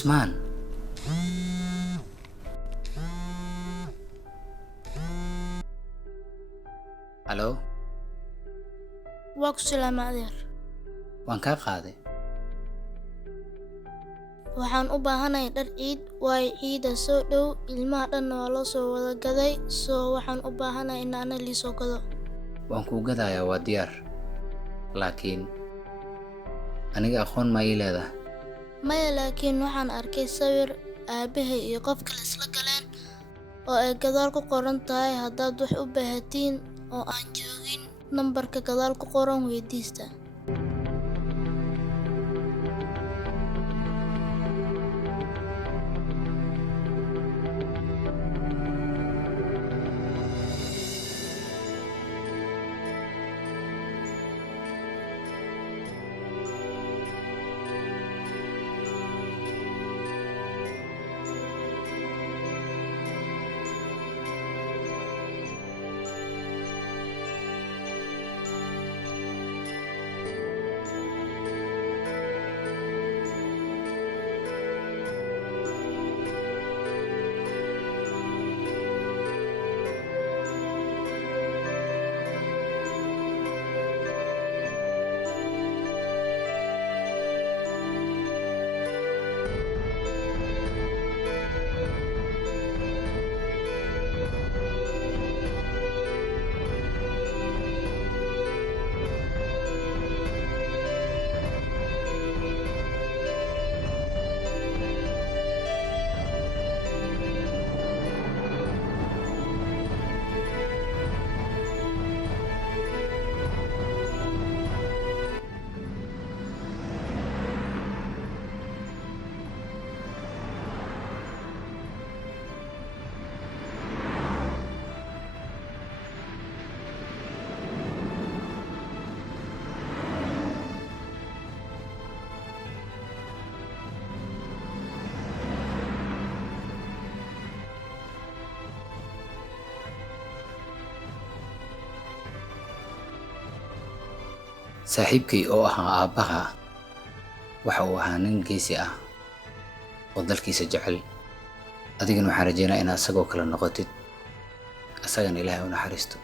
عثمان. الو. waa ku salaama adeer. waan kaa qaaday. waxaan u baahanahay dhar ciid waayo ciida soo dhow ilmaha dhanna waa loo soo wada gaday soo waxaan u baahanahay in ana liisoo gado. waan kuu gadayaa waa diyaar laakiin aniga aqoon ma ii leedahay. maya laakiin waxaan arkay sawir aabahay iyo qof kale isla galeen oo ay gadaal ku qoran tahay haddaad wax u baahatiin oo aan joogin nambarka gadaal ku qoran weydiista. saaxiibkay oo ahaa aabbaha waxa uu ahaa nin geesi ah oo dalkiisa jecel. adigana waxaan rajaynayaa inaad isagoo kale noqotid. asagana ilaahay u naxariisto.